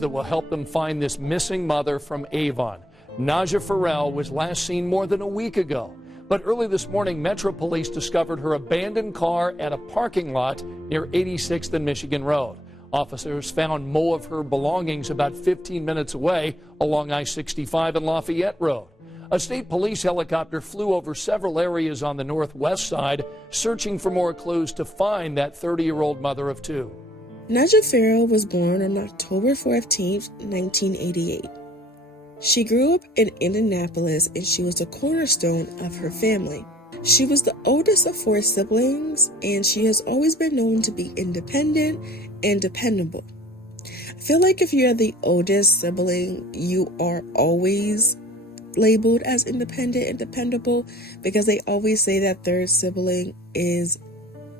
That will help them find this missing mother from Avon. Najah Ferrel was last seen more than a week ago. But early this morning, Metro Police discovered her abandoned car at a parking lot near 86th and Michigan Road. Officers found more of her belongings about 15 minutes away along I-65 and Lafayette Road. A state police helicopter flew over several areas on the northwest side, searching for more clues to find that 30-year-old mother of two. Najah Ferrel was born on October 14, 1988. She grew up in Indianapolis and she was the cornerstone of her family. She was the oldest of 4 siblings and she has always been known to be independent and dependable. I feel like if you're the oldest sibling, you are always labeled as independent and dependable because they always say that third sibling is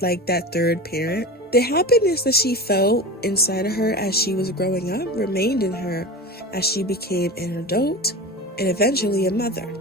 like that third parent. The happiness that she felt inside of her as she was growing up remained in her as she became an adult and eventually a mother.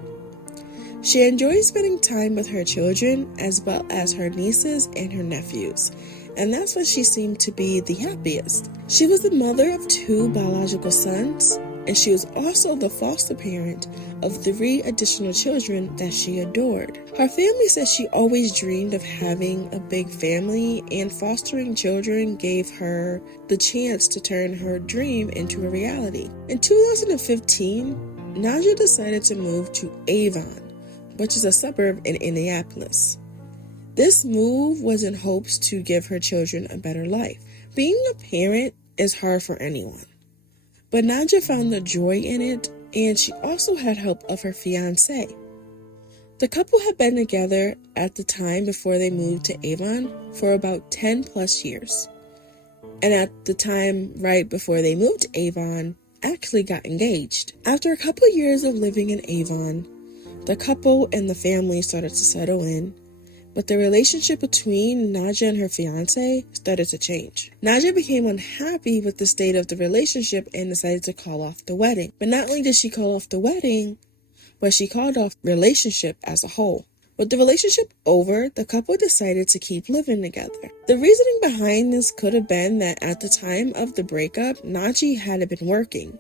She enjoyed spending time with her children as well as her nieces and her nephews, and that's when she seemed to be the happiest. She was the mother of 2 biological sons, and she was also the foster parent of 3 additional children that she adored. Her family says she always dreamed of having a big family, and fostering children gave her the chance to turn her dream into a reality. In 2015, Najah decided to move to Avon, which is a suburb in Indianapolis. This move was in hopes to give her children a better life. Being a parent is hard for anyone, but Najah found the joy in it, and she also had help of her fiancé. The couple had been together at the time before they moved to Avon for about 10 plus years. And at the time right before they moved to Avon, actually got engaged. After a couple years of living in Avon, the couple and the family started to settle in, but the relationship between Najah and her fiancé started to change. Najah became unhappy with the state of the relationship and decided to call off the wedding. But not only did she call off the wedding, but she called off the relationship as a whole. With the relationship over, the couple decided to keep living together. The reasoning behind this could have been that at the time of the breakup, Najah hadn't been working,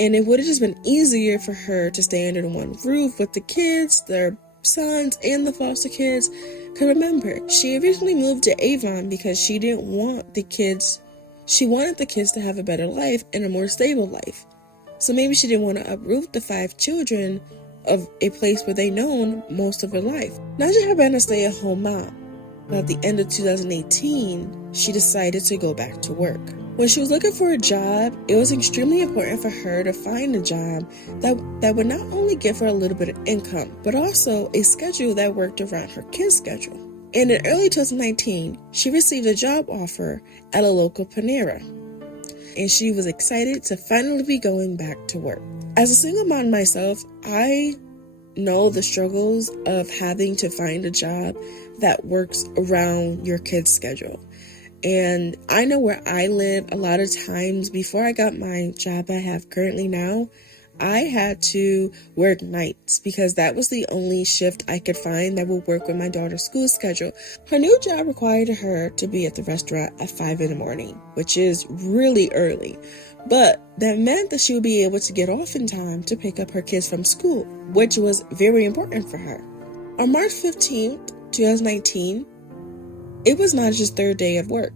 and it would have just been easier for her to stay under one roof with the kids, their sons, and the foster kids. Because remember, she originally moved to Avon because she didn't want the kids, she wanted the kids to have a better life and a more stable life. So maybe she didn't want to uproot the 5 children of a place where they known most of her life. Najah had been a stay-at-home mom, but at the end of 2018, she decided to go back to work. When she was looking for a job, it was extremely important for her to find a job that would not only give her a little bit of income, but also a schedule that worked around her kids' schedule. And in early 2019, she received a job offer at a local Panera, and she was excited to finally be going back to work. As a single mom myself, I know the struggles of having to find a job that works around your kids' schedule. And I know where I live, a lot of times before I got my job I have currently now, I had to work nights because that was the only shift I could find that would work with my daughter's school schedule. Her new job required her to be at the restaurant at 5 in the morning, which is really early. But that meant that she would be able to get off in time to pick up her kids from school, which was very important for her. On March 15th, 2019, it was Najah's 3rd day of work.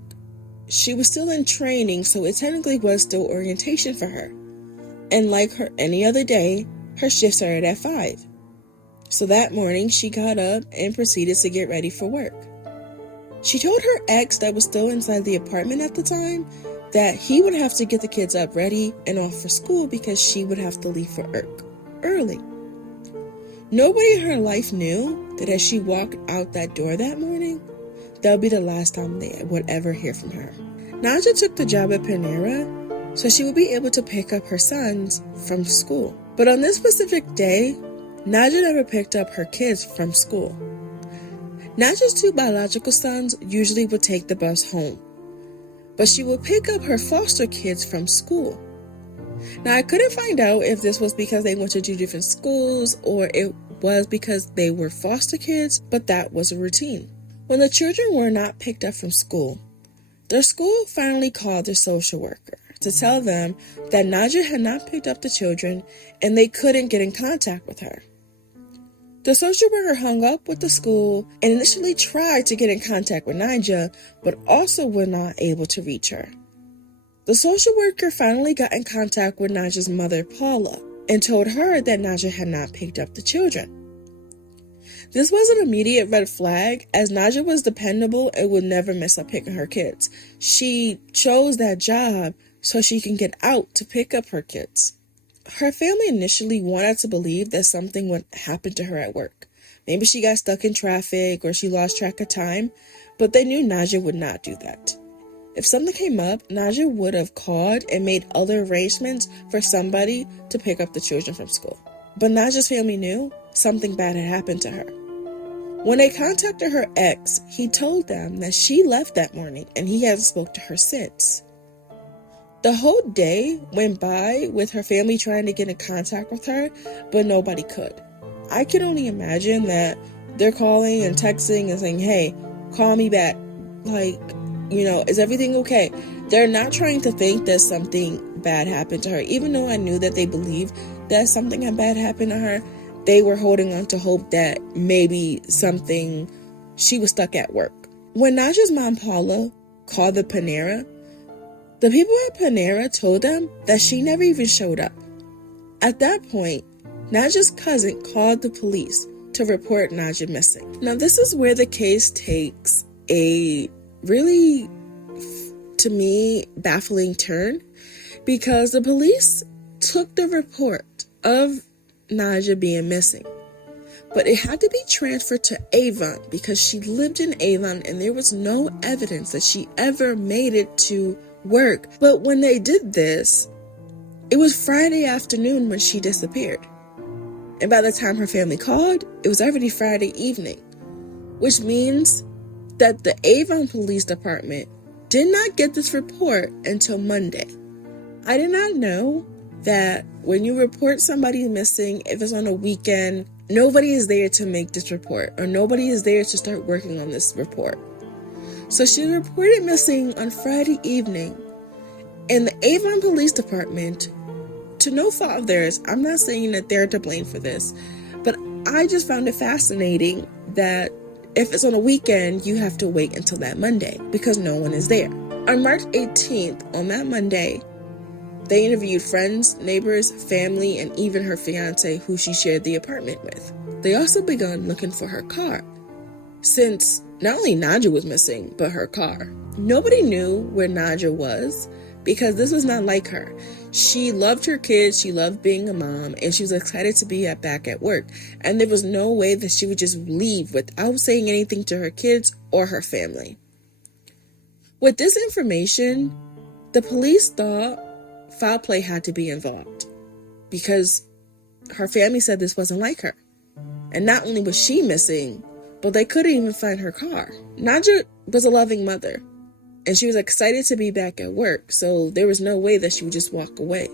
She was still in training, so it technically was still orientation for her. And like her any other day, her shift started at 5. So that morning, she got up and proceeded to get ready for work. She told her ex that was still inside the apartment at the time that he would have to get the kids up ready and off for school because she would have to leave for work early. Nobody in her life knew that as she walked out that door that morning, that would be the last time they would ever hear from her. Najah took the job at Panera so she would be able to pick up her sons from school. But on this specific day, Najah never picked up her kids from school. Najah's 2 biological sons usually would take the bus home, but she would pick up her foster kids from school. Now, I couldn't find out if this was because they went to 2 different schools or was because they were foster kids, but that was a routine. When the children were not picked up from school, their school finally called their social worker to tell them that Najah had not picked up the children and they couldn't get in contact with her. The social worker hung up with the school and initially tried to get in contact with Najah, but also was not able to reach her. The social worker finally got in contact with Najah's mother, Paula, and told her that Najah had not picked up the children. This was an immediate red flag, as Najah was dependable and would never miss up picking her kids. She chose that job so she can get out to pick up her kids. Her family initially wanted to believe that something would happen to her at work. Maybe she got stuck in traffic or she lost track of time, but they knew Najah would not do that. If something came up, Najah would have called and made other arrangements for somebody to pick up the children from school. But Najah's family knew something bad had happened to her. When they contacted her ex, he told them that she left that morning and he hasn't spoken to her since. The whole day went by with her family trying to get in contact with her, but nobody could. I can only imagine that they're calling and texting and saying, hey, call me back. Is everything okay? They're not trying to think that something bad happened to her. Even though I knew that they believed that something had bad happened to her, they were holding on to hope that maybe she was stuck at work. When Najah's mom, Paula, called the Panera, the people at Panera told them that she never even showed up. At that point, Najah's cousin called the police to report Najah missing. Now, this is where the case takes a really, to me, baffling turn, because the police took the report of Najah being missing, but it had to be transferred to Avon because she lived in Avon and there was no evidence that she ever made it to work. But when they did this, it was Friday afternoon when she disappeared. And by the time her family called, it was already Friday evening, which means that the Avon Police Department did not get this report until Monday. I did not know that when you report somebody missing, if it's on a weekend, nobody is there to make this report, or nobody is there to start working on this report. So she reported missing on Friday evening, and the Avon Police Department, to no fault of theirs, I'm not saying that they're to blame for this, but I just found it fascinating that if it's on a weekend, you have to wait until that Monday because no one is there. On March 18th, on that Monday, they interviewed friends, neighbors, family, and even her fiance, who she shared the apartment with. They also began looking for her car, since not only Najah was missing, but her car. Nobody knew where Najah was because this was not like her. She loved her kids, she loved being a mom, and she was excited to be back at work. And there was no way that she would just leave without saying anything to her kids or her family. With this information, the police thought foul play had to be involved because her family said this wasn't like her. And not only was she missing, but they couldn't even find her car. Najah was a loving mother, and she was excited to be back at work, so there was no way that she would just walk away.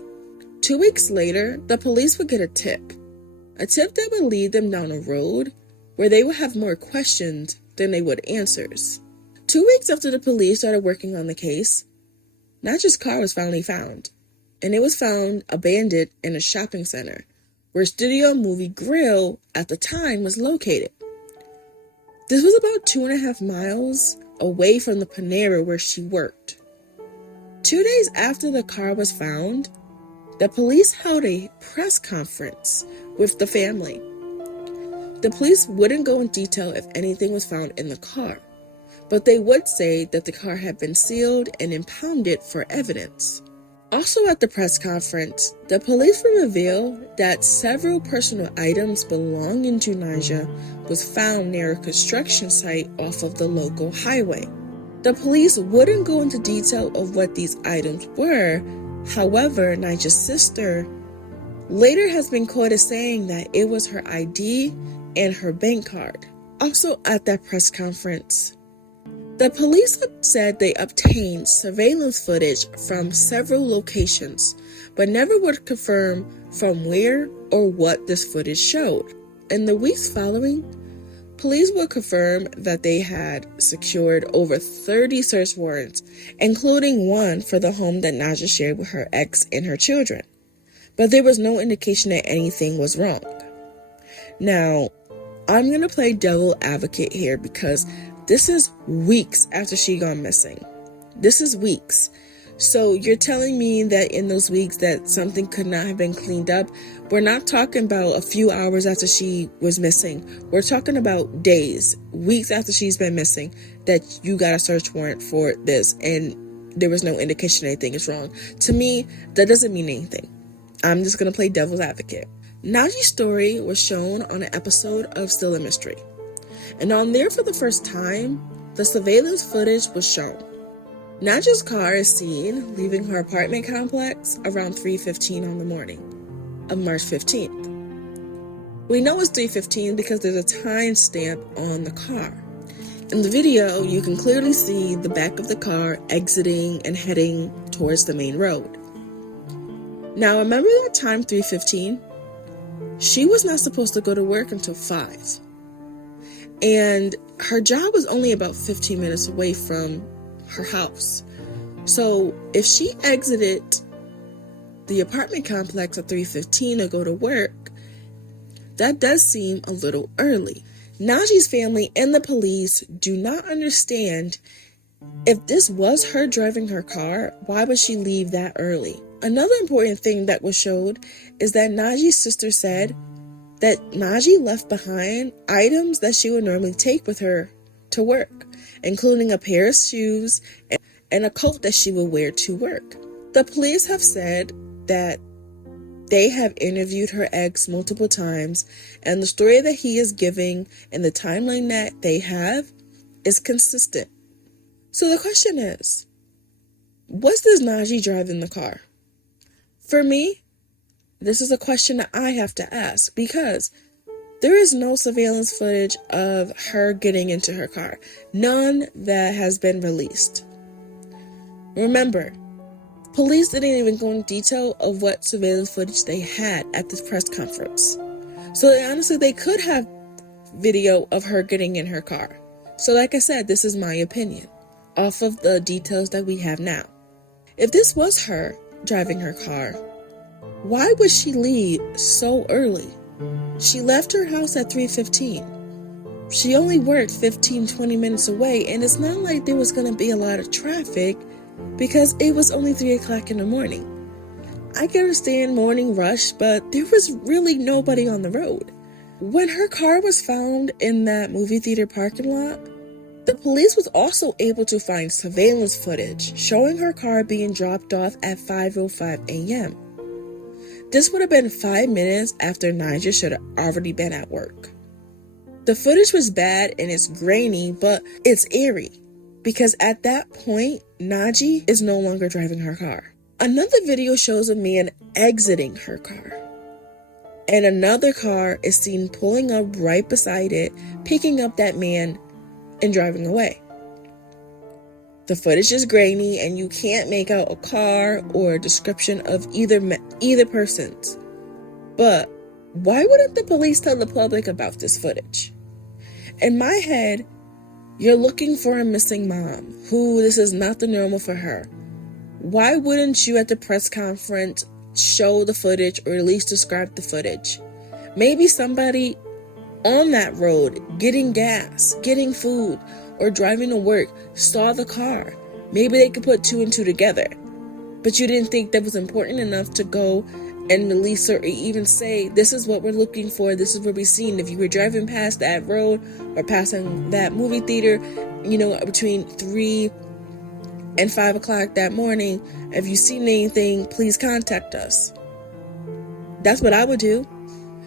2 weeks later, the police would get a tip that would lead them down a road where they would have more questions than they would answers. 2 weeks after the police started working on the case, Najah's car was finally found, and it was found abandoned in a shopping center where Studio Movie Grill at the time was located. This was about 2.5 miles away from the Panera where she worked. 2 days after the car was found, the police held a press conference with the family. The police wouldn't go in detail if anything was found in the car, but they would say that the car had been sealed and impounded for evidence. Also at the press conference, the police would reveal that several personal items belonging to Najah was found near a construction site off of the local highway. The police wouldn't go into detail of what these items were. However, Najah's sister later has been quoted saying that it was her ID and her bank card. Also at that press conference, the police said they obtained surveillance footage from several locations, but never would confirm from where or what this footage showed. in the weeks following, police would confirm that they had secured over 30 search warrants, including one for the home that Najah shared with her ex and her children. But there was no indication that anything was wrong. Now, I'm going to play devil advocate here because this is weeks after she gone missing. This is weeks. So you're telling me that in those weeks that something could not have been cleaned up? We're not talking about a few hours after she was missing. We're talking about days, weeks after she's been missing, that you got a search warrant for this and there was no indication anything is wrong. To me, that doesn't mean anything. I'm just going to play devil's advocate. Najah's story was shown on an episode of Still a Mystery. And on there for the first time, the surveillance footage was shown. Najah's car is seen leaving her apartment complex around 3:15 on the morning of March 15th. We know it's 3:15 because there's a timestamp on the car. In the video, you can clearly see the back of the car exiting and heading towards the main road. Now, remember that time 3:15? She was not supposed to go to work until 5. And her job was only about 15 minutes away from her house. So if she exited the apartment complex at 3:15 to go to work, that does seem a little early. Najah's family and the police do not understand if this was her driving her car, why would she leave that early? Another important thing that was showed is that Najah's sister said that Najah left behind items that she would normally take with her to work, including a pair of shoes and a coat that she would wear to work. The police have said that they have interviewed her ex multiple times, and the story that he is giving and the timeline that they have is consistent. So the question is, was this Najah driving the car? For me, this is a question that I have to ask because there is no surveillance footage of her getting into her car. None that has been released. Remember, police didn't even go in detail of what surveillance footage they had at this press conference. So honestly, they could have video of her getting in her car. So like I said, this is my opinion off of the details that we have now. If this was her driving her car, why would she leave so early? She left her house at 3:15. She only worked 15-20 minutes away, and it's not like there was going to be a lot of traffic because it was only 3 o'clock in the morning. I can understand morning rush, but there was really nobody on the road. When her car was found in that movie theater parking lot, the police was also able to find surveillance footage showing her car being dropped off at 5:05 a.m. This would have been 5 minutes after Najah should have already been at work. The footage was bad and it's grainy, but it's eerie because at that point, Najah is no longer driving her car. Another video shows a man exiting her car, and another car is seen pulling up right beside it, picking up that man and driving away. The footage is grainy and you can't make out a car or a description of either person's. But why wouldn't the police tell the public about this footage? In my head, you're looking for a missing mom who this is not the normal for her. Why wouldn't you at the press conference show the footage or at least describe the footage? Maybe somebody on that road getting gas, getting food, or driving to work saw the car. Maybe they could put 2 and 2 together. But you didn't think that was important enough to go and release or even say, this is what we're looking for, this is what we've seen. If you were driving past that road or passing that movie theater, between 3 and 5 o'clock that morning, if you've seen anything, please contact us. That's what I would do.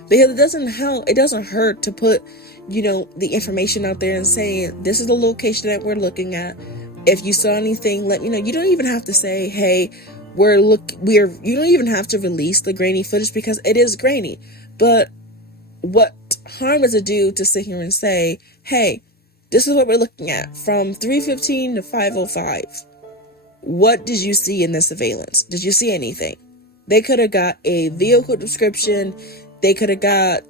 Because it doesn't hurt to put, the information out there and say, this is the location that we're looking at. If you saw anything, let me know. You don't even have to say, hey, you don't even have to release the grainy footage because it is grainy. But what harm does it do to sit here and say, hey, this is what we're looking at from 3:15 to 5:05. What did you see in the surveillance? Did you see anything? They could have got a vehicle description. They could have got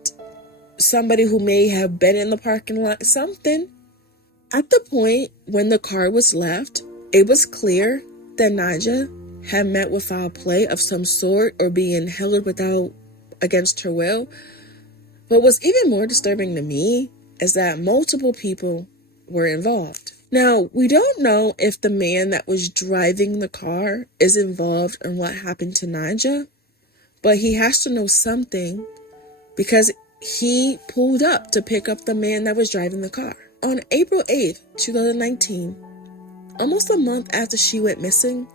somebody who may have been in the parking lot, something. At the point when the car was left, it was clear that Najah had met with foul play of some sort or being held against her will. What was even more disturbing to me is that multiple people were involved. Now, we don't know if the man that was driving the car is involved in what happened to Najah, but he has to know something because he pulled up to pick up the man that was driving the car. On April 8th, 2019, almost a month after she went missing,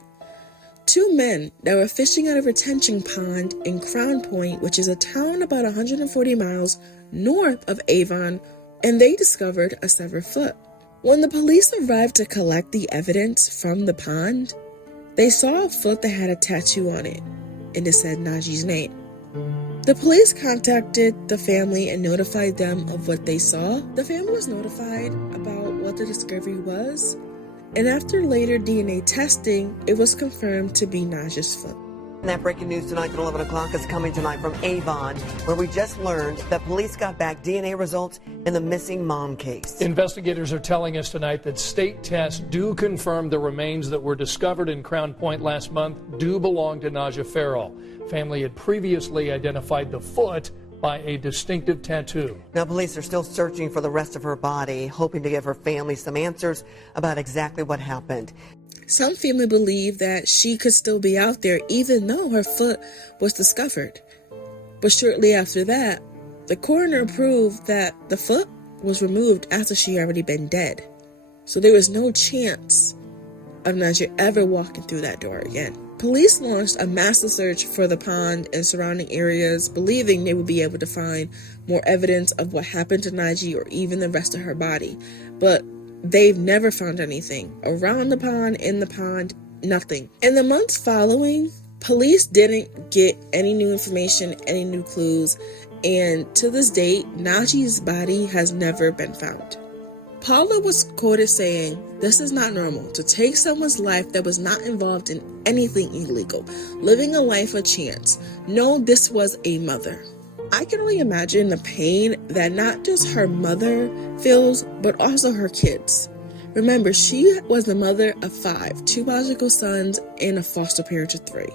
two men that were fishing at a retention pond in Crown Point, which is a town about 140 miles north of Avon, and they discovered a severed foot. When the police arrived to collect the evidence from the pond, they saw a foot that had a tattoo on it, and it said Najah's name. The police contacted the family and notified them of what they saw. The family was notified about what the discovery was, and after later DNA testing, it was confirmed to be Najah's foot. And that breaking news tonight at 11 o'clock is coming tonight from Avon, where we just learned that police got back DNA results in the missing mom case. Investigators are telling us tonight that state tests do confirm the remains that were discovered in Crown Point last month do belong to Najah Ferrel. Family had previously identified the foot by a distinctive tattoo. Now, police are still searching for the rest of her body, hoping to give her family some answers about exactly what happened. Some family believe that she could still be out there even though her foot was discovered. But shortly after that, the coroner proved that the foot was removed after she already been dead. So there was no chance of Najah ever walking through that door again. Police launched a massive search for the pond and surrounding areas, believing they would be able to find more evidence of what happened to Najah or even the rest of her body. But they've never found anything. Around the pond, in the pond, nothing. In the months following, police didn't get any new information, any new clues, and to this date, Najah's body has never been found. Paula was quoted saying, "This is not normal, to take someone's life that was not involved in anything illegal, living a life of chance. No, this was a mother." I can only imagine the pain that not just her mother feels, but also her kids. Remember, she was the mother of 5, 2 biological sons, and a foster parent of 3.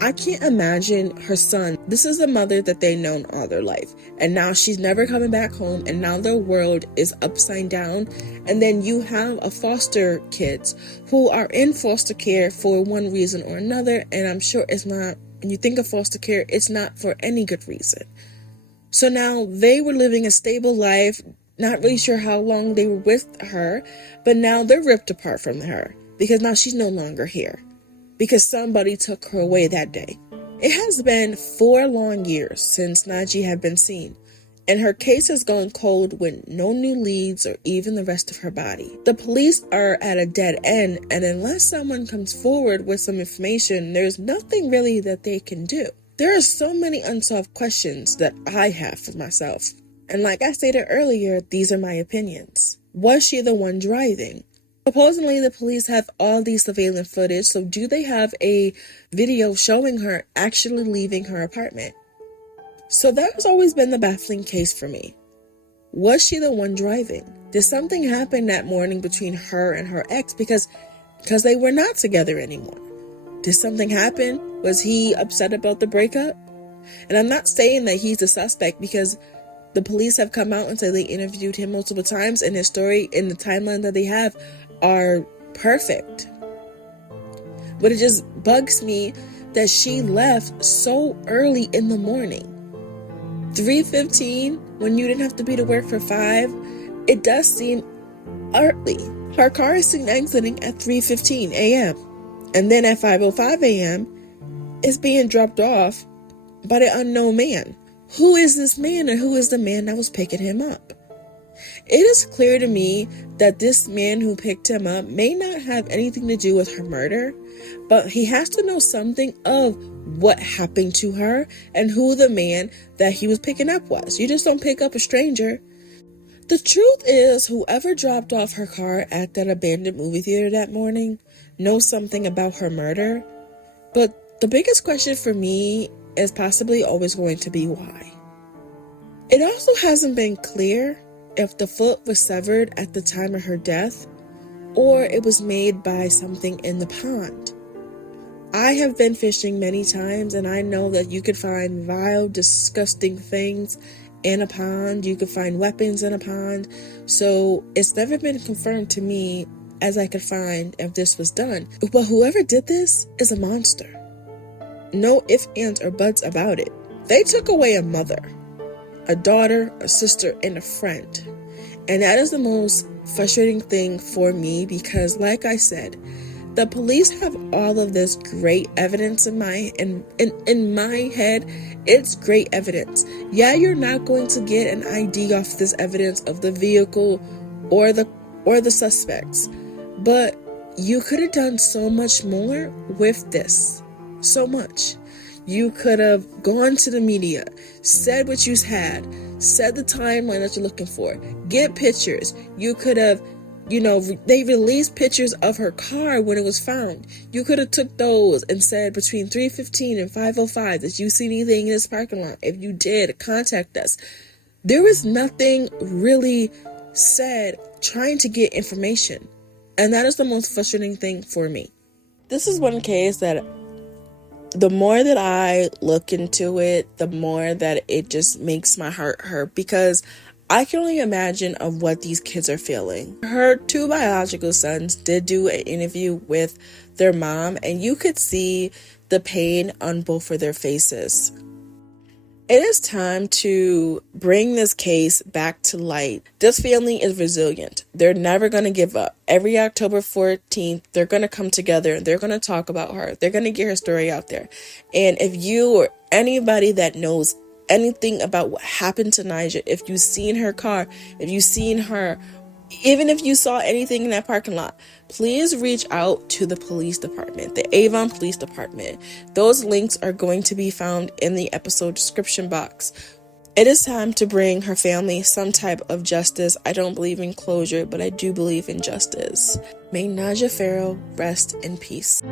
I can't imagine her son. This is a mother that they've known all their life, and now she's never coming back home, and now their world is upside down. And then you have a foster kids who are in foster care for one reason or another, and I'm sure it's not, when you think of foster care, it's not for any good reason. So now they were living a stable life, not really sure how long they were with her, but now they're ripped apart from her because now she's no longer here because somebody took her away that day. It has been 4 long years since Najah had been seen, and her case has gone cold with no new leads or even the rest of her body. The police are at a dead end, and unless someone comes forward with some information, there's nothing really that they can do. There are so many unsolved questions that I have for myself. And like I stated earlier, these are my opinions. Was she the one driving? Supposedly the police have all these surveillance footage, so do they have a video showing her actually leaving her apartment? So that has always been the baffling case for me. Was she the one driving? Did something happen that morning between her and her ex because they were not together anymore? Did something happen? Was he upset about the breakup? And I'm not saying that he's the suspect because the police have come out and said they interviewed him multiple times, and his story and the timeline that they have are perfect. But it just bugs me that she left so early in the morning. 3:15, when you didn't have to be to work for 5, it does seem early. Her car is seen exiting at 3:15 a.m. And then at 5:05 a.m., it's being dropped off by the unknown man. Who is this man, and who is the man that was picking him up? It is clear to me that this man who picked him up may not have anything to do with her murder, but he has to know something of what happened to her and who the man that he was picking up was. You just don't pick up a stranger. The truth is, whoever dropped off her car at that abandoned movie theater that morning knows something about her murder. But the biggest question for me is possibly always going to be why. It also hasn't been clear if the foot was severed at the time of her death or it was made by something in the pond. I have been fishing many times, and I know that you could find vile, disgusting things in a pond. You could find weapons in a pond. So it's never been confirmed to me as I could find if this was done. But whoever did this is a monster. No ifs, ands, or buts about it. They took away a mother, a daughter, a sister, and a friend. And that is the most frustrating thing for me because, like I said, the police have all of this great evidence in my head. It's great evidence. Yeah, you're not going to get an ID off this evidence of the vehicle or the suspects, but you could have done so much more with this. So much. You could have gone to the media, said what you had, said the timeline that you're looking for, get pictures. You could have, they released pictures of her car when it was found. You could have took those and said between 3:15 and 5:05, did you see anything in this parking lot? If you did, contact us. There was nothing really said trying to get information. And that is the most frustrating thing for me. This is one case that the more that I look into it, the more that it just makes my heart hurt because I can only imagine of what these kids are feeling. Her two biological sons did do an interview with their mom, and you could see the pain on both of their faces. It is time to bring this case back to light. This family is resilient. They're never going to give up. Every October 14th, they're going to come together and they're going to talk about her. They're going to get her story out there. And if you or anybody that knows anything about what happened to Najah, if you've seen her car, if you've seen her, even if you saw anything in that parking lot, please reach out to the police department, the Avon Police Department. Those links are going to be found in the episode description box. It is time to bring her family some type of justice. I don't believe in closure, but I do believe in justice. May Najah Ferrel rest in peace.